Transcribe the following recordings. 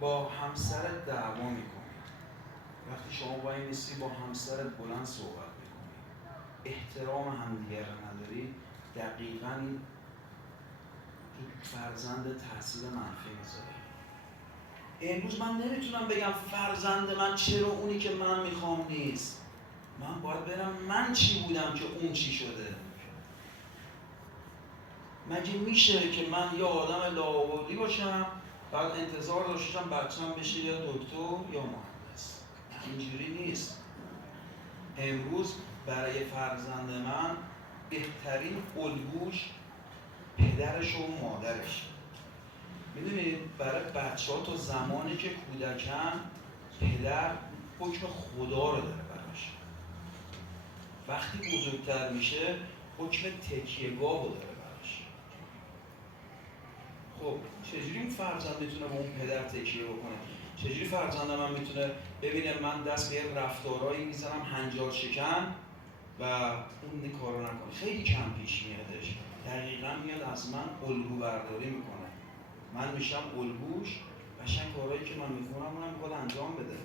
با همسرت دعوا میکنی، وقتی شما وای میسی با همسرت بلند صحبت میکنی، احترام همدیگه رو نداری، دقیقاً این فرزند تاثیر منفی میذاره. امروز من نمیتونم بگم فرزند من چرا اونی که من میخوام نیست. من باید برم من چی بودم که اون چی شده. مگه میشه که من یا آدم لاآبالی باشم بعد انتظار داشتم بچه‌م بشه یا دکتر یا مهندس؟ اینجوری نیست. امروز برای فرزند من بهترین الگوش پدرش و مادرش. میدونید برای بچه‌ها تا زمانی که کودکن پدر حکم خدا رو داره براش. وقتی بزرگتر میشه حکم تکیه‌گاه رو داره براش. خب چجوری این فرزند میتونه به اون پدر تکیه بکنه؟ چجوری فرزند من میتونه ببینه من دست به رفتارهایی میزنم هنجار شکن و اون این کارو نکنه؟ خیلی کم پیش میادش. دقیقاً میاد از من الگو برداری میکنه. من میشم الگوش، قشنگ کارهایی که من میکنم اونم میخواد انجام بده.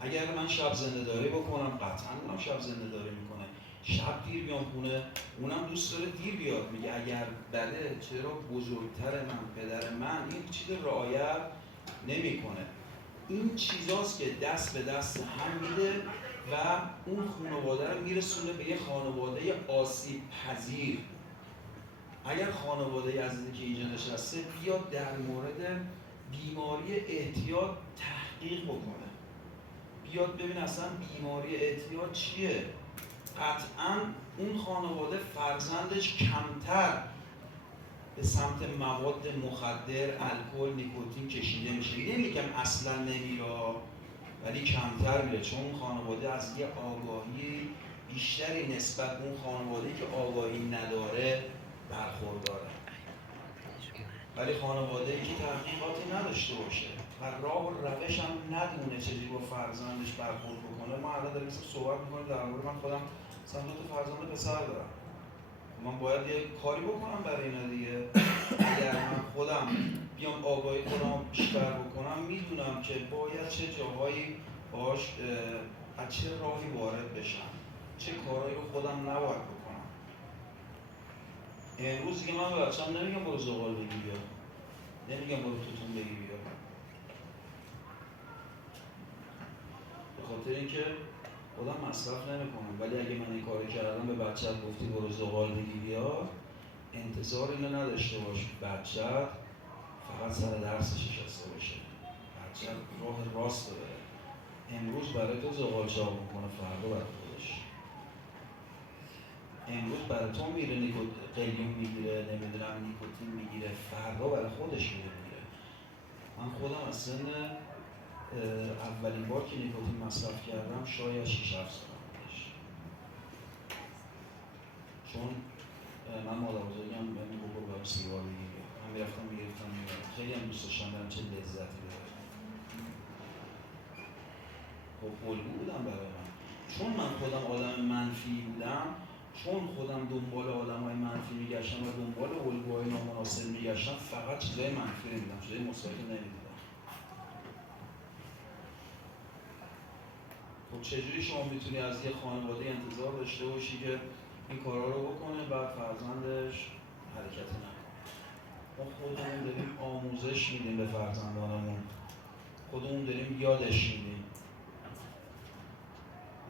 اگر من شب زنده داری بکنم قطعاً اونم شب زنده داری میکنه. شب دیر بیام خونه اونم دوست داره دیر بیاد. میگه اگر بده چرا بزرگتر من پدر من این چیز رعایت نمیکنه. این چیزاست که دست به دست هم میده و اون خانواده رو میرسونه به یه خانواده آسیب پذیر. اگر خانواده عزیزی که اینجا نشسته بیاد در مورد بیماری اعتیاد تحقیق بکنه، بیاد ببین اصلا بیماری اعتیاد چیه، قطعاً اون خانواده فرزندش کمتر به سمت مواد مخدر، الکل، نیکوتین کشیده میشه. نمیگم اصلا نمیره ولی کمتر میره، چون اون خانواده از یه آگاهی بیشتری نسبت به اون خانواده‌ای که آگاهی نداره برخورداره. ولی خانواده‌ای که تحقیقاتی نداشته باشه و راه و روش هم ندونه چجوری با فرزندش برخورد بکنه. ما الان داریم صحبت می‌کنیم در مورد من خودم مثلا 2 تا فرزند پسر دارم. من باید یه کاری بکنم برای اینا دیگه. اگر من خودم بیام آگاهی خودم بیشتر بکنم میدونم که باید چه جاهایی باش از چه راهی وارد بشم، چه کارهایی رو خودم نباید بکنم. امروز دیگه من به بچه‌م نمیگم برو زغال بگی بیا، نمیگم برو توتون بگی بیا، به خاطر اینکه خودم مصرف نمیکنم. ولی اگه من این کاری کردم به بچه‌ت گفتی برو زغال بگی بیا، انتظار اینو نداشته باش بچه‌ت فقط سر درسش نشسته باشه. بچه‌ت راه راست بره. امروز برای تو زغال چاق میکنه، فردا برای خودش. امروز برای تو میره قلیون میگیره، نمیدونم نیکوتین میگیره، فردا برای خودش میره. من خودم از سن اولین بار که نیکوتین مصرف کردم شاید 6-7 سال بودش. چون من مادر بزرگم بهم میگفت برو سیگار بگیر. من میرفتم میگرفتم. خیلی هم دوست داشتم برم چه لذتی داره. خب الگو بودم برای من. چون من خودم آدم منفی بودم، چون خودم دنبال آدمای منفی میگشتم و دنبال الگوهای نامناسب میگشتم، فقط چیزای منفی نمیدیدم، چیزای مثبت نمیدیدم. خب چجوری شما میتونی از یه خانواده انتظار داشته باشی که این کارا رو بکنه بعد فرزندش حرکتی نکنه؟ ما خودمون داریم آموزش میدیم به فرزندانمون، خودمون داریم یادش میدیم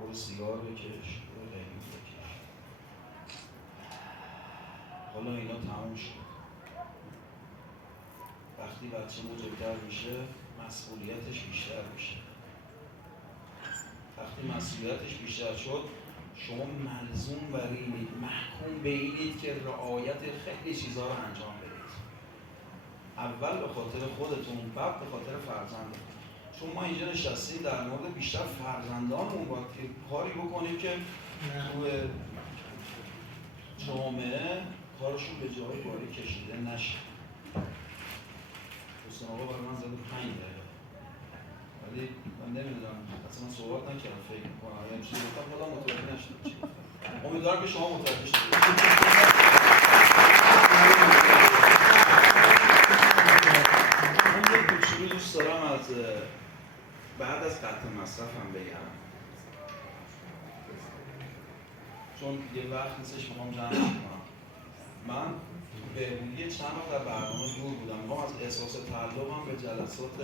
برو سیگار بکش، برو قلیون بکش. حالا اینا تموم شد. وقتی بچه بزرگتر میشه مسئولیتش بیشتر میشه. وقتی مسئولیتش بیشتر شد شما ملزوم بر اینید، محکوم به اینید که رعایت خیلی چیزها رو انجام بدید. اول به خاطر خودتون، بعد به خاطر فرزندتون. چون ما اینجا نشستیم در مورد بیشتر فرزندانمون باید کاری بکنیم که توی جامعه کارشون به جای باری کشیده نشه. حسین آقا برای من زده 5 دقیقه. ولی من نمیدونم، اصلا من صحبت نکردم، فکر میکنم یعنی چیزی گفتم خودم متوجه نشدم. امیدوارم که شما متوجه شدید. من یه کوچولو دوست دارم از بعد از قطع مصرفم بگم، چون یه وقت نیستش میخوام جمعش کنم. من بهبودی چند وقت در برنامه دور بودم، میخوام از احساس تعلقم به جلسات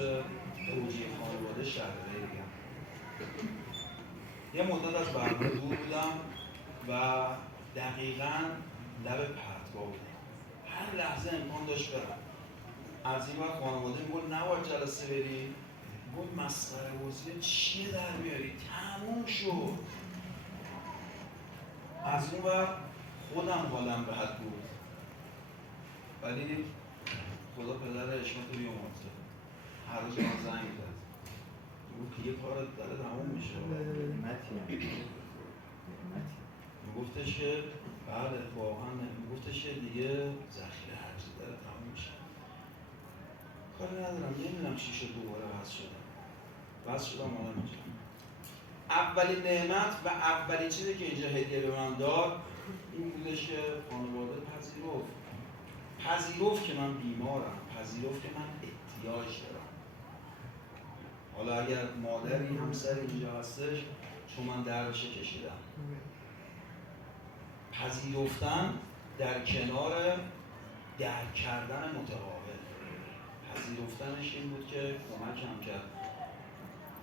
توجیه خانواده شهرده بگم. یه مدت از برنامه دور بودم و دقیقاً لب پرتگاه بودم، هر لحظه امکان داشت برم. از این وقت خانواده میگفت نباید جلسه بری، میگفت مسخره بازی چیه در میاری، تموم شد. از اون وقت خودم حالم بد بود، ولی خدا پدر حشمت رو بیامرزه، هر روز من زنگ زد میگفت که یه کار داره تموم میشه. میگفتش که بله واقعا، میگفتش که دیگه ذخیره هرچی داره تموم میشه. کاری ندارم، نمیدونم چی شد دوباره وصل شدم آدم اینجا. اولین نعمت و اولین چیزی که اینجا هدیه به من داد این بودش که خانواده پذیرفت که من بیمارم، پذیرفت که من احتیاج دارم. حالا اگر مادری همسر اینجا هستش، چون من دردش کشیدم. پذیرفتن در کنار درک کردن متقابل. پذیرفتنش این بود که کمکم کرد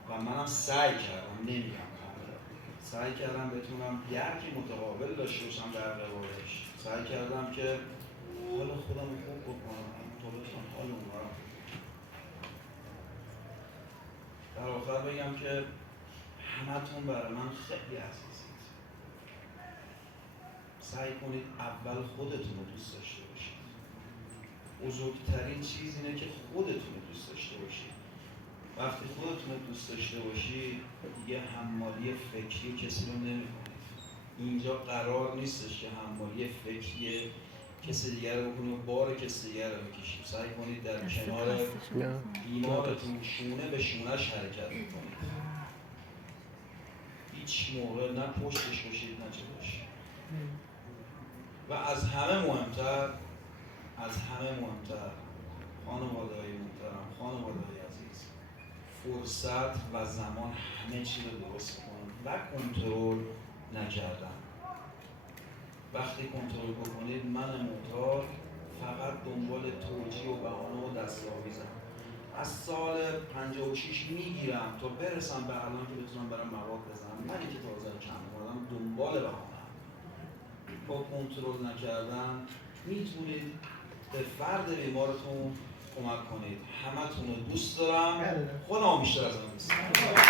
و منم سعی کردم، نمیگم کاملا، سعی کردم بتونم درک متقابل داشته باشم در قبالش. سعی کردم که حال خودم رو خوب بکنم، تا بتونم حال اونها رو. در آخر بگم که همتون برای من خیلی عزیزید. سعی کنید اول خودتون رو دوست داشته باشید. بزرگترین چیز اینه که خودتون رو دوست داشته باشید. وقتی خودتون رو دوست داشته باشید دیگه حمالی فکری کسی رو نمی‌کنید. اینجا قرار نیستش که حمالی فکری کسی دیگر رو بکنید و بار کسی دیگر رو بکشید. سعی کنید در کنار بیمارتون شونه به شونه‌اش حرکت کنید. هیچ موقع نه پشتش باشید نه جلوش. و از همه مهمتر خانواده‌های محترم، خانواده‌های عزیز، فرصت و زمان همه چی رو درست کنید و کنترل نکردن. وقتی کنترل بکنید من معتاد فقط دنبال توجیه و بهانه و دستاویزم. از سال 56 میگیرم تا برسم به الان که بتونم برام مواد بزنم. من که تازه کم اومدم دنبال بهانه. با کنترل نکردن میتونید به فرد بیمارتون کمک کنید. همتون رو دوست دارم. خودم بیشتر از من دوست دارم.